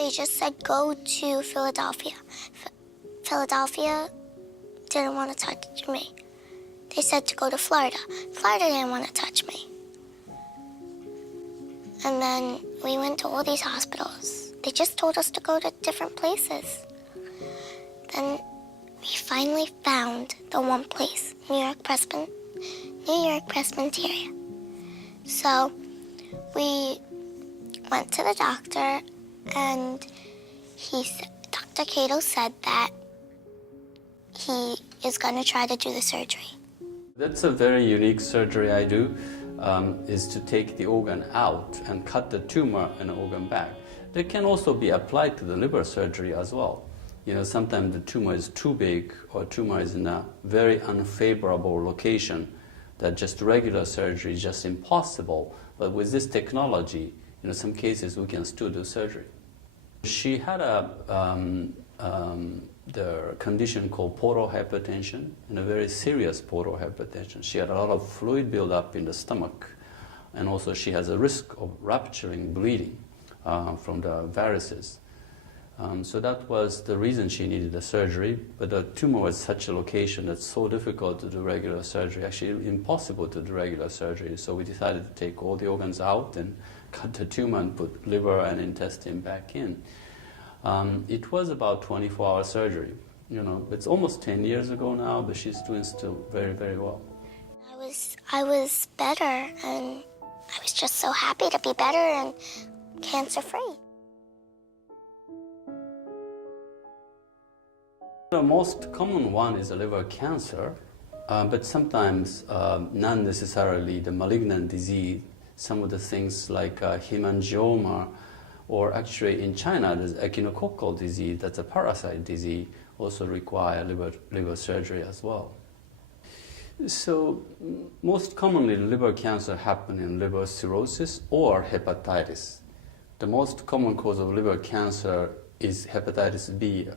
They just said go to Philadelphia. Philadelphia didn't want to touch me. They said to go to Florida. Florida didn't want to touch me. And then we went to all these hospitals. They just told us to go to different places. Then we finally found the one place, New York Presbyterian. So we went to the doctor, and Dr. Cato said that he is going to try to do the surgery. That's a very unique surgery I do, is to take the organ out and cut the tumor in the organ back. That can also be applied to the liver surgery as well. You know, sometimes the tumor is too big, or tumor is in a very unfavorable location that just regular surgery is just impossible. But with this technology, in some cases we can still do surgery. She had the condition called portal hypertension, and a very serious portal hypertension. She had a lot of fluid buildup in the stomach, and also she has a risk of rupturing bleeding from the varices. So that was the reason she needed the surgery, but the tumor was such a location that's so difficult to do regular surgery, actually impossible to do regular surgery. So we decided to take all the organs out and cut the tumor and put liver and intestine back in. It was about 24-hour surgery. You know, it's almost 10 years ago now, but she's doing still very, very well. I was better, and I was just so happy to be better and cancer-free. The most common one is liver cancer, but sometimes not necessarily the malignant disease. Some of the things like hemangioma, or actually in China there's echinococcal disease, that's a parasite disease, also require liver surgery as well. So most commonly liver cancer happens in liver cirrhosis or hepatitis. The most common cause of liver cancer is hepatitis B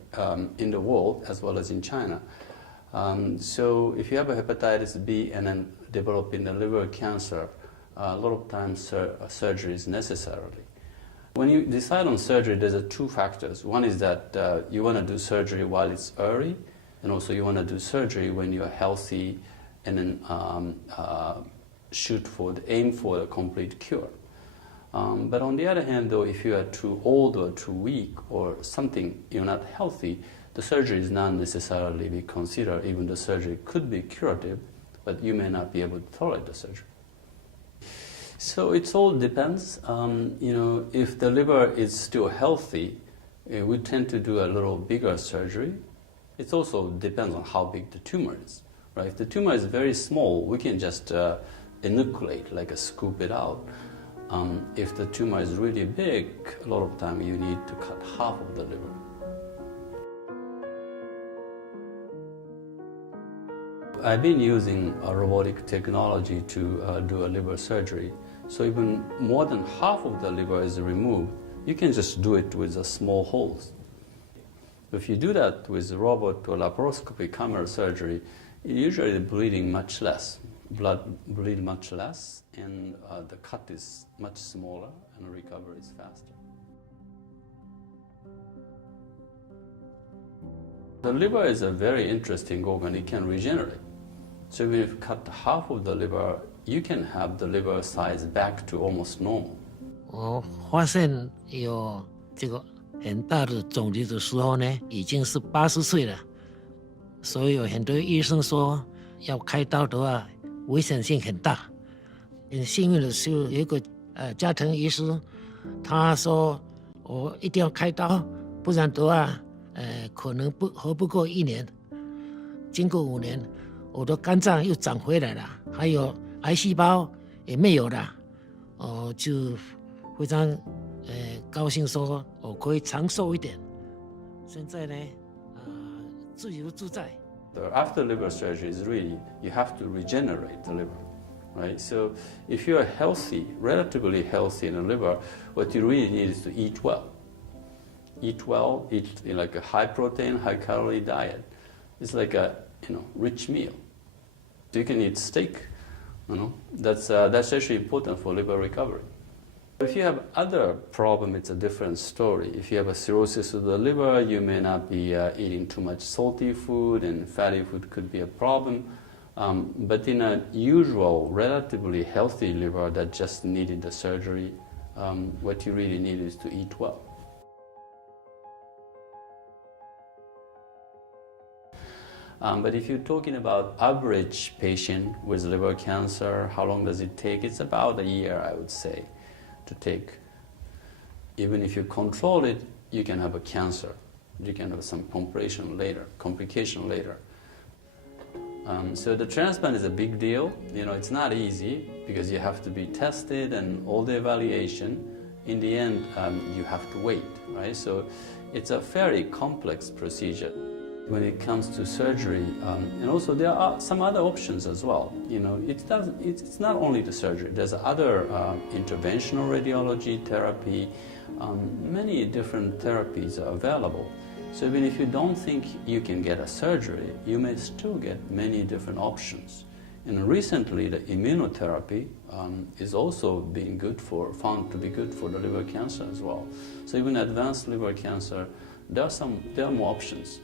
in the world as well as in China. So if you have a hepatitis B and then developing the liver cancer, a lot of times surgery is necessary. When you decide on surgery, there's two factors. One is that you want to do surgery while it's early, and also you want to do surgery when you're healthy, and then aim for a complete cure. But on the other hand, though, if you are too old or too weak or something, you're not healthy, the surgery is not necessarily be considered. Even the surgery could be curative, but you may not be able to tolerate the surgery. So it all depends. You know, if the liver is still healthy, we tend to do a little bigger surgery. It also depends on how big the tumor is, right? If the tumor is very small, we can just enucleate, like scoop it out. If the tumor is really big, a lot of time you need to cut half of the liver. I've been using a robotic technology to do a liver surgery. So even more than half of the liver is removed. You can just do it with a small holes. If you do that with a robot or laparoscopy camera surgery, usually the bleeding much less. Blood bleed much less, and the cut is much smaller, and the recovery is faster. The liver is a very interesting organ. It can regenerate. So even if you cut half of the liver, you can have the liver size back to almost normal. 我发现有这个很大的肿瘤的时候呢，已经是80岁了，所以有很多医生说要开刀的话，危险性很大。很幸运的是有一个家庭医师，他说我一定要开刀，不然的话，可能活不过1年。经过5年，我的肝脏又长回来了，还有癌细胞也没有了，就非常高兴说我可以长寿一点。现在呢，自由自在。After liver surgery is really, you have to regenerate the liver, right? So if you are healthy, relatively healthy in the liver, what you really need is to eat well. Eat well, eat like a high protein, high calorie diet. It's like a rich meal. So you can eat steak, that's actually important for liver recovery. If you have other problem, it's a different story. If you have a cirrhosis of the liver, you may not be eating too much salty food, and fatty food could be a problem. But in a usual, relatively healthy liver that just needed the surgery, what you really need is to eat well. But if you're talking about average patient with liver cancer, how long does it take? It's about a year, I would say, to take. Even if you control it, you can have a cancer. You can have some complication later. So the transplant is a big deal. You know, it's not easy because you have to be tested and all the evaluation. In the end, you have to wait, right? So it's a very complex procedure when it comes to surgery. And also there are some other options as well. You know, it's not only the surgery. There's other interventional radiology therapy. Many different therapies are available. So even if you don't think you can get a surgery, you may still get many different options. And recently, the immunotherapy is also being found to be good for the liver cancer as well. So even advanced liver cancer, there are more options.